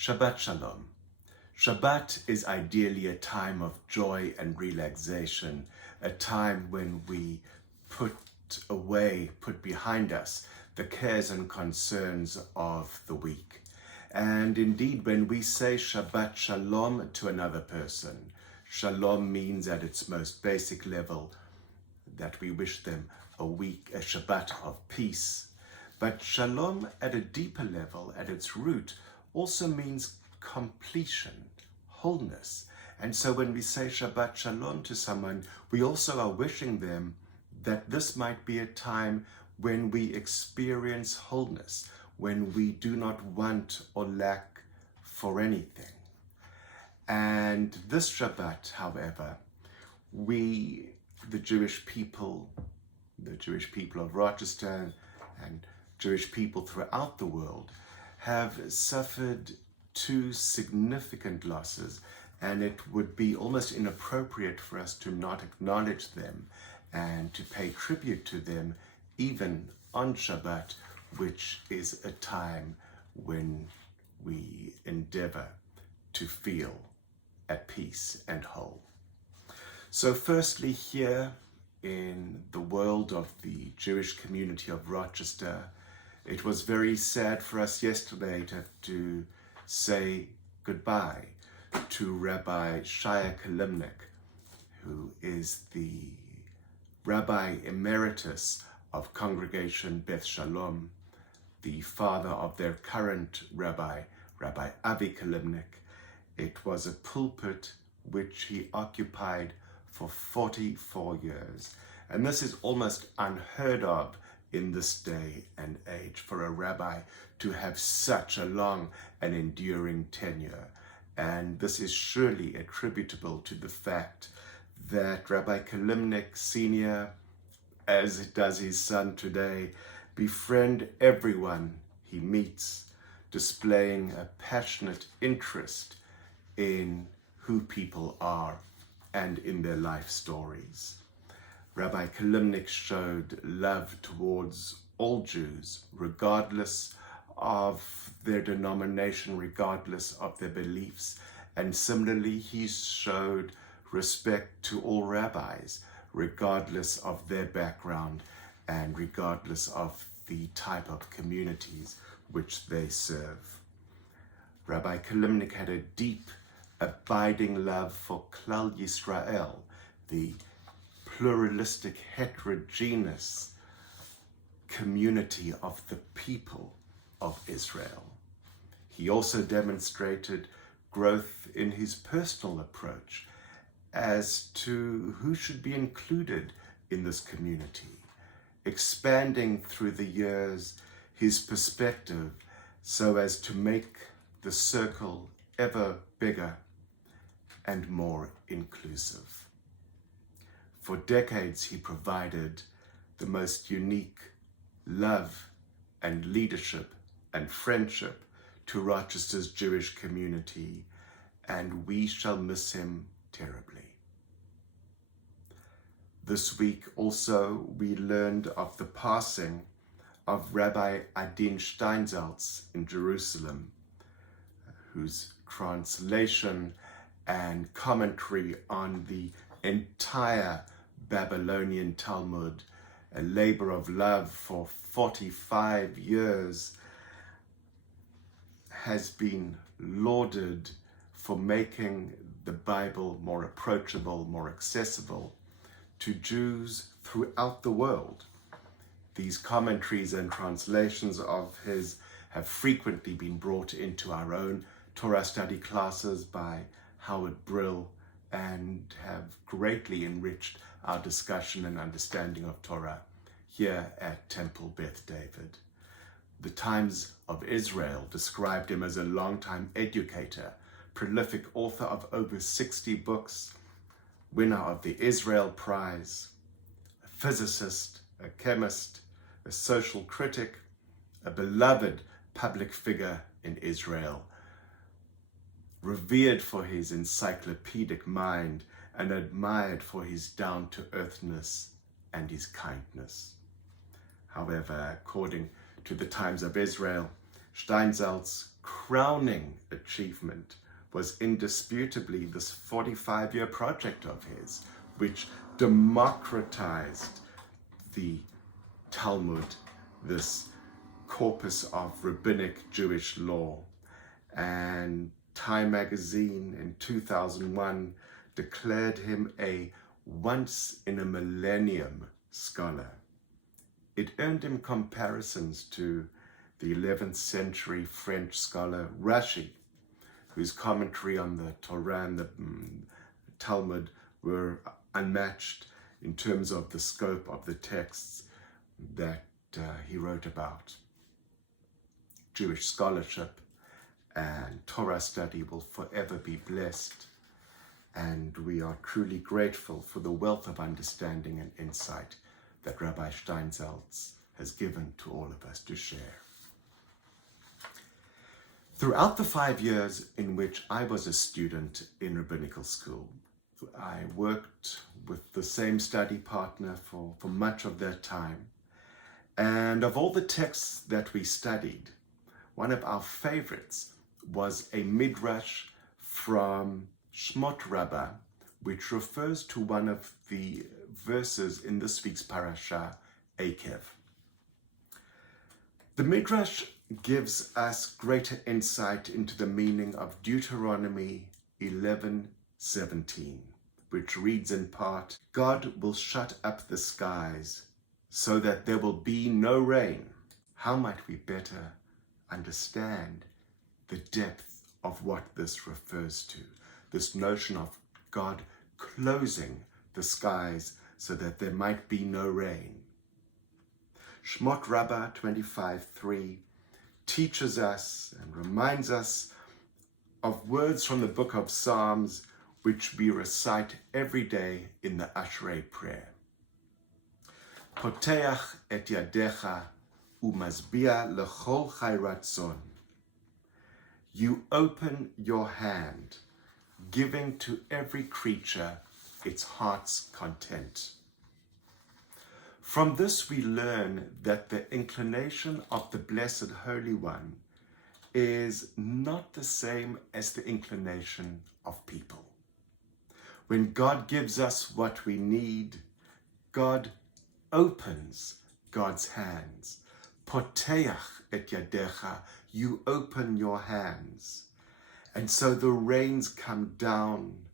Shabbat Shalom. Shabbat is ideally a time of joy and relaxation, a time when we put behind us the cares and concerns of the week. And indeed, when we say Shabbat Shalom to another person, Shalom means at its most basic level that we wish them a Shabbat of peace. But Shalom at a deeper level, at its root, also means completion, wholeness. And so when we say Shabbat Shalom to someone, we also are wishing them that this might be a time when we experience wholeness, when we do not want or lack for anything. And this Shabbat, however, we, the Jewish people of Rochester and Jewish people throughout the world, have suffered two significant losses, and it would be almost inappropriate for us to not acknowledge them and to pay tribute to them even on Shabbat, which is a time when we endeavor to feel at peace and whole. So firstly, here in the world of the Jewish community of Rochester, it was very sad for us yesterday to have to say goodbye to Rabbi Shaya Kalimnik, who is the Rabbi Emeritus of Congregation Beth Shalom, the father of their current Rabbi, Rabbi Avi Kalimnik. It was a pulpit which he occupied for 44 years. And this is almost unheard of in this day and age for a rabbi to have such a long and enduring tenure. And this is surely attributable to the fact that Rabbi Kalimnik Sr., as does his son today, befriend everyone he meets, displaying a passionate interest in who people are and in their life stories. Rabbi Kalimnik showed love towards all Jews, regardless of their denomination, regardless of their beliefs. And similarly, he showed respect to all rabbis, regardless of their background and regardless of the type of communities which they serve. Rabbi Kalimnik had a deep, abiding love for Klal Yisrael, the pluralistic, heterogeneous community of the people of Israel. He also demonstrated growth in his personal approach as to who should be included in this community, expanding through the years his perspective so as to make the circle ever bigger and more inclusive. For decades, he provided the most unique love and leadership and friendship to Rochester's Jewish community, and we shall miss him terribly. This week also we learned of the passing of Rabbi Adin Steinsaltz in Jerusalem, whose translation and commentary on the entire Babylonian Talmud, a labor of love for 45 years, has been lauded for making the Bible more approachable, more accessible to Jews throughout the world. These commentaries and translations of his have frequently been brought into our own Torah study classes by Howard Brill and have greatly enriched our discussion and understanding of Torah here at Temple Beth David. The Times of Israel described him as a longtime educator, prolific author of over 60 books, winner of the Israel Prize, a physicist, a chemist, a social critic, a beloved public figure in Israel, revered for his encyclopedic mind and admired for his down-to-earthness and his kindness. However, according to the Times of Israel, Steinsaltz's crowning achievement was indisputably this 45-year project of his, which democratized the Talmud, this corpus of rabbinic Jewish law. And Time magazine in 2001 declared him a once-in-a-millennium scholar. It earned him comparisons to the 11th century French scholar Rashi, whose commentary on the Torah and the Talmud were unmatched in terms of the scope of the texts that he wrote about. Jewish scholarship and Torah study will forever be blessed, and we are truly grateful for the wealth of understanding and insight that Rabbi Steinsaltz has given to all of us to share. Throughout the 5 years in which I was a student in rabbinical school, I worked with the same study partner for much of that time. And of all the texts that we studied, one of our favorites was a midrash from Shmot Rabbah, which refers to one of the verses in this week's parasha, Eikev. The midrash gives us greater insight into the meaning of Deuteronomy 11:17, which reads in part, "God will shut up the skies so that there will be no rain." How might we better understand the depth of what this refers to? This notion of God closing the skies so that there might be no rain. Shmot Rabbah 25:3 teaches us and reminds us of words from the book of Psalms which we recite every day in the Ashrei prayer. Poteach et yadecha umazbia lechol chai ratzon. You open your hand, giving to every creature its heart's content. From this we learn that the inclination of the Blessed Holy One is not the same as the inclination of people. When God gives us what we need, God opens God's hands. Poteach et yadecha, you open your hands. And so the rains come down,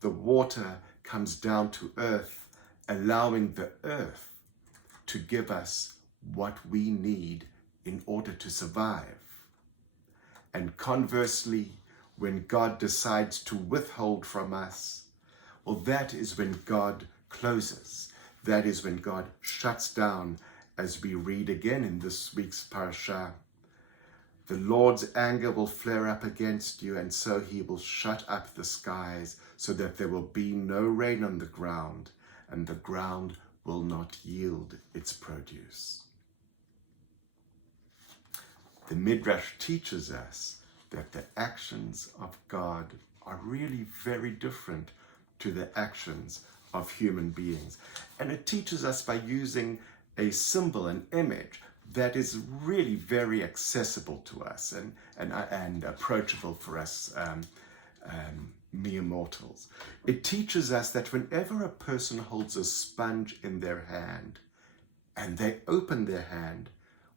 the water comes down to earth, allowing the earth to give us what we need in order to survive. And conversely, when God decides to withhold from us, well, that is when God closes. That is when God shuts down, as we read again in this week's parasha. The Lord's anger will flare up against you, and so he will shut up the skies so that there will be no rain on the ground, and the ground will not yield its produce. The Midrash teaches us that the actions of God are really very different to the actions of human beings. And it teaches us by using a symbol, an image, that is really very accessible to us and approachable for us mere mortals. It teaches us that whenever a person holds a sponge in their hand and they open their hand,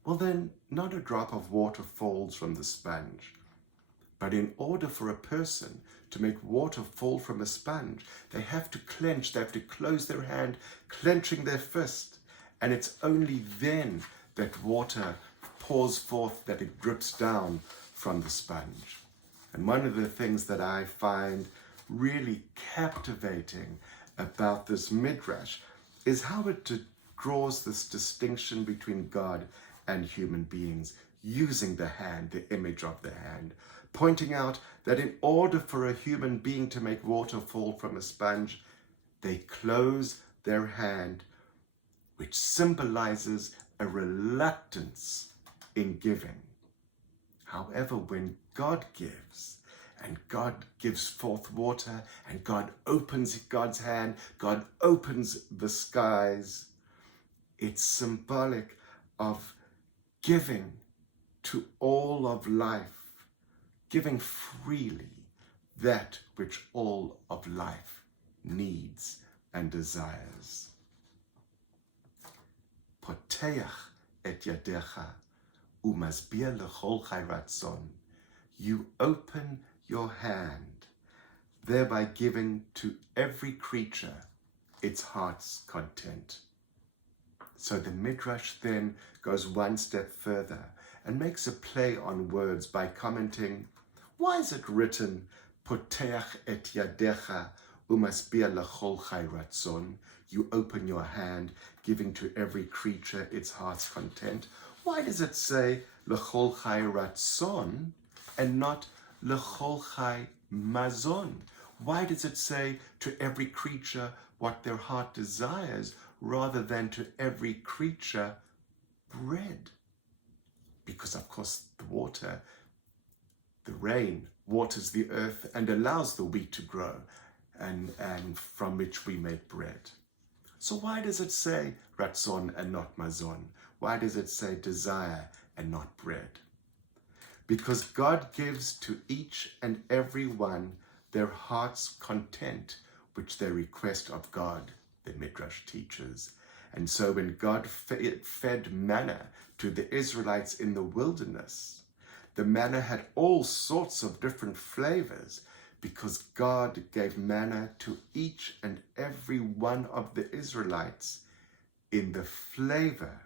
well, then not a drop of water falls from the sponge. But in order for a person to make water fall from a sponge, they have to clench, they have to close their hand, clenching their fist. And it's only then that water pours forth, that it drips down from the sponge. And one of the things that I find really captivating about this midrash is how it draws this distinction between God and human beings, using the hand, the image of the hand, pointing out that in order for a human being to make water fall from a sponge, they close their hand, which symbolizes a reluctance in giving. However, when God gives, and God gives forth water, and God opens God's hand, God opens the skies, it's symbolic of giving to all of life, giving freely that which all of life needs and desires. Poteach et yadecha umasbir lechol chai ratzon. You open your hand, thereby giving to every creature its heart's content. So the Midrash then goes one step further and makes a play on words by commenting, why is it written, Poteach et yadecha umasbir lechol chai ratzon? You open your hand, giving to every creature its heart's content. Why does it say lechol chai ratzon and not lechol chai mazon? Why does it say to every creature what their heart desires rather than to every creature bread? Because of course the water, the rain, waters the earth and allows the wheat to grow and from which we make bread. So why does it say ratzon and not mazon? Why does it say desire and not bread? Because God gives to each and every one their heart's content, which they request of God, the Midrash teaches. And so when God fed manna to the Israelites in the wilderness, the manna had all sorts of different flavors because God gave manna to each and every one of the Israelites in the flavor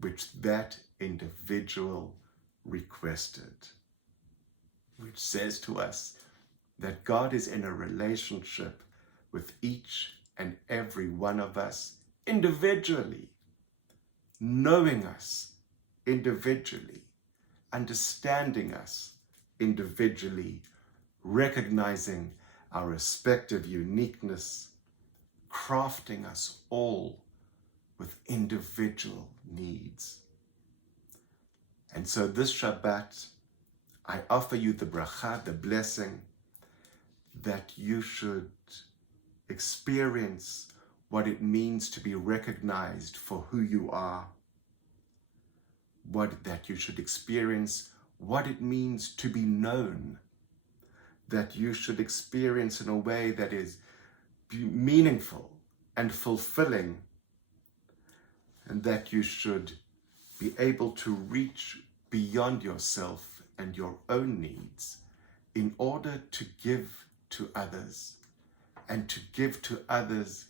which that individual requested. Which says to us that God is in a relationship with each and every one of us individually, knowing us individually, understanding us individually, recognizing our respective uniqueness, crafting us all with individual needs. And so this Shabbat, I offer you the bracha, the blessing, that you should experience what it means to be recognized for who you are, that you should experience what it means to be known, that you should experience in a way that is meaningful and fulfilling, and that you should be able to reach beyond yourself and your own needs in order to give to others, and to give to others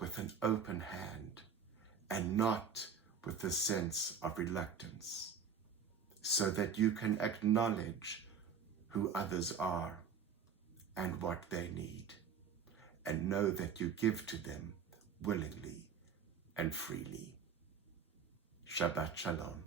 with an open hand and not with a sense of reluctance, so that you can acknowledge who others are and what they need, and know that you give to them willingly and freely. Shabbat Shalom.